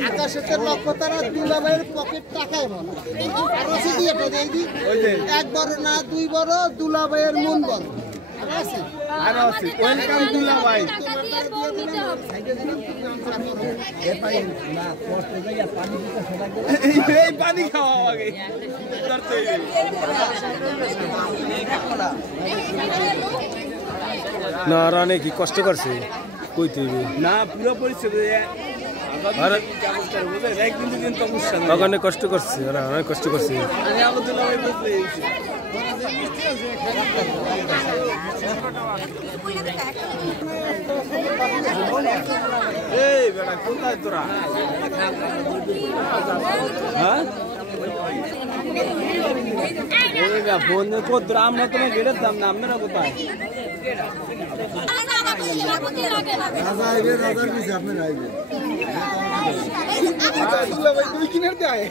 আকাশের লক্ষ্য তারা দুলাভাইয়ের পকেট টাকায় বলে আরো সিডি এটা দেই দি এক বড় না দুই বড় দুলাভাইয়ের মন বড় আছে আরো আছে ওয়েলকাম দুলাভাই এই পানি খাওয়া আগে না রানে কি কষ্ট করছে কইতে না পুরো পরিস্থিতি ওখানে কষ্ট করছে ওরা অনেক কষ্ট করছে এই বেটা কোথায় তোরা হ্যাঁ ফোন কোথায় আমরা তোমার গেটের দাম না আপনারা কোথায় রাজা আইবে রাজার পিছে আপনারা আইবে দুই কিনার দেয়